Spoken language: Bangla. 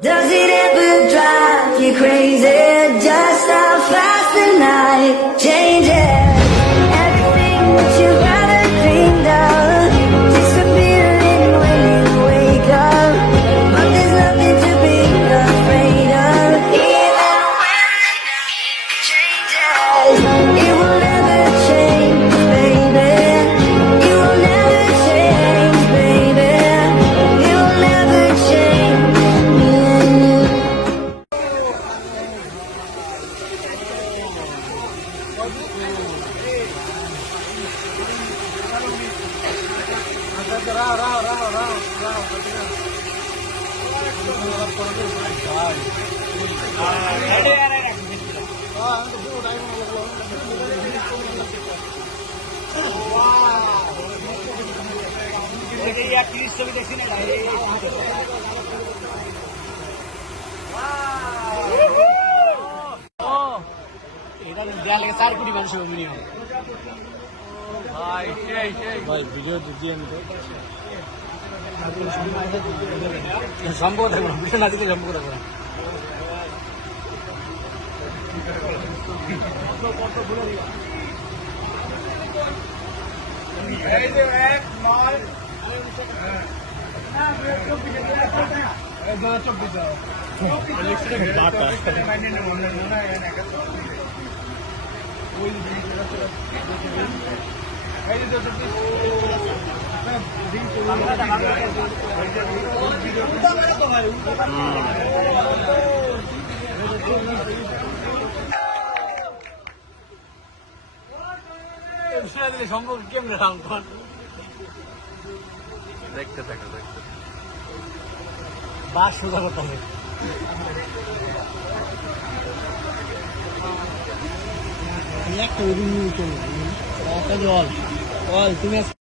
Does it ever drive you crazy just how fast the night changes? Everything that you've ever dreamed of disappearing when you wake up. But there's nothing to be afraid of. Even when the night changes, it will never change, baby. It will never change, baby. It will never change. चार कोटी मान्छे हो मिनिमम भाइ भिडियो दिए সম্পর্ক থাকবো না ভিডিও না দিলে সম্পর্ক থাকবো না সম্পর্ক কেমন দেখতে থাকো দেখতে বাস সোজা করতে হবে একটা জল তুমি